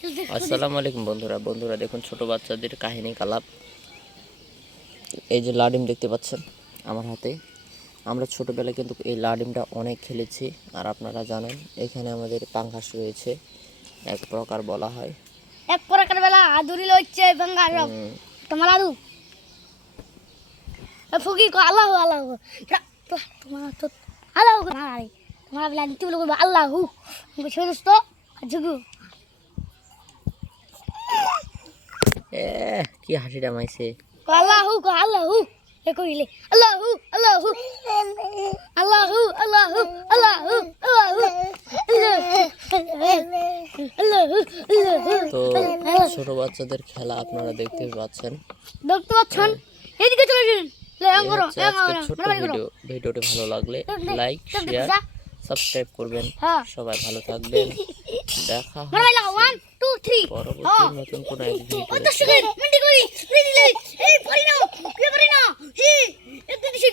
আসসালামু আলাইকুম বন্ধুরা দেখুন ছোট বাচ্চাদের কাহিনী কালাপ। এই যে লাডিম দেখতে পাচ্ছেন আমার হাতে, আমরা ছোটবেলায় কিন্তু এই লাডিমটা অনেক খেলেছি। আর আপনারা জানেন এখানে আমাদের পাঙ্গাস রয়েছে, এক প্রকার বলা হয়। এক প্রকার বেলা আদুরি লইছে পাঙ্গাস তোমার আদু ফুকি কো আল্লাহ আল্লাহ তোমার তো আল্লাহ মারাই তোমার বেলা নিতে বলবো আল্লাহু ছোট তো জুগু কি হাসিটা মাইছে। আল্লাহু এ কইলে আল্লাহু আল্লাহু আল্লাহু আল্লাহু আল্লাহু আল্লাহু তো ছোট বাচ্চাদের খেলা আপনারা দেখতে পাচ্ছেন। এদিকে চলে যান। আজকের ছোট্ট ভিডিওটি ভালো লাগলে লাইক শেয়ার সাবস্ক্রাইব করবেন। সবাই ভালো থাকবেন, দেখা হবে 1 2 3 পরবর্তী নতুন কোনো এক ভিডিও।